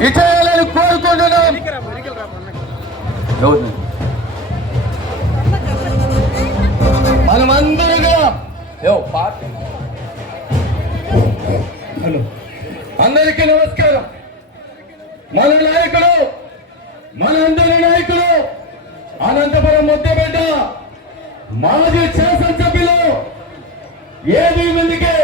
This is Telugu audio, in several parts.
ఇచ్చేయాలని కోరుకుంటున్నాం? మనమందరుగా. హలో. అందరికీ నమస్కారం మన నాయకుడు మన అందరి నాయకుడు అనంతపురం ముద్దబిడ్డ మాజీ శాసనసభ్యులు ఏది మందికి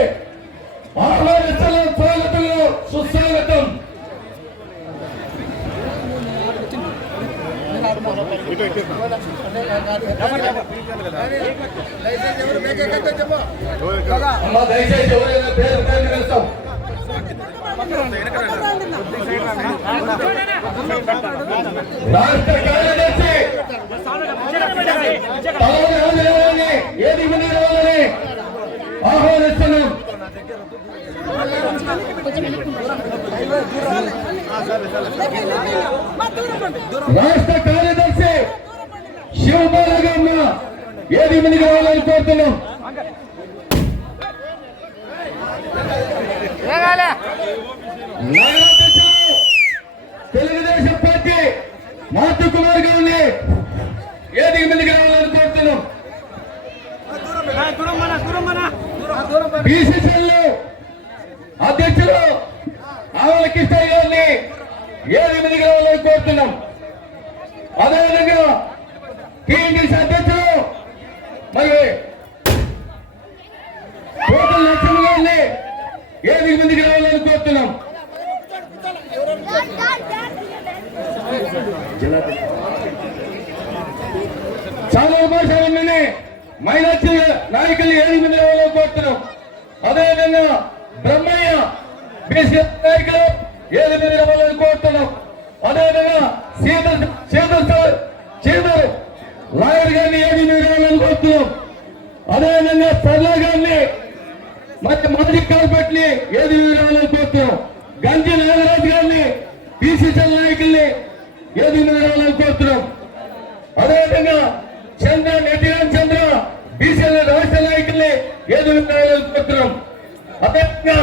దయచేసి ఎవరైనా పేరు పేరు పిలుస్తాం రాష్ట్ర కార్యదర్శి పలానా ఆంజనేయులని ఏది మంది రావాలని ఆహ్వానిస్తున్నాం రాష్ట్ర కార్యదర్శి శివబాలగమ్మ ఏది మంది కావాలని కోరుతున్నాం తెలుగుదేశం పార్టీ మాతృ కుమార్ గారిని ఏది మంది కావాలని కోరుతున్నాం అధ్యక్షులు ఆవల కృష్ణయ్య గారిని ఏది మంది కావాలని కోరుతున్నాం. అదేవిధంగా టీఎన్టీసీ అధ్యక్షులు మరి కోటల లక్ష్మణ్ గారిని ఏది మందికి రావాలని కోరుతున్నాం. చాలా భాషలన్నీ మైనార్టీ నాయకులు ఏది మంది రావాలని కోరుతున్నాం. అదేవిధంగా బ్రహ్మ బీసీ నాయకులు ఏది మంది రావాలని కోరుతున్నాం. అదేవిధంగా సీతల్ సీతల్ సార్ సీతల్ లాయర్ గారిని ఏది మంది రావాలని కోరుతున్నాం. అదేవిధంగా సర్లా గారిని మరి మాజీ కార్పొరేట్ని ఏది వివరాలని కోరుతున్నాం. గంజి నాగరాజు గారిని బీసీసీ నాయకుల్ని ఏది వివరాలని కోరుతున్నాం. అదేవిధంగా చంద్ర నెట్టిరామ్ చంద్ర బీసీఎల్ రాష్ట్ర నాయకుల్ని ఏది వివరాలని కోరుతున్నాం. అదేవిధంగా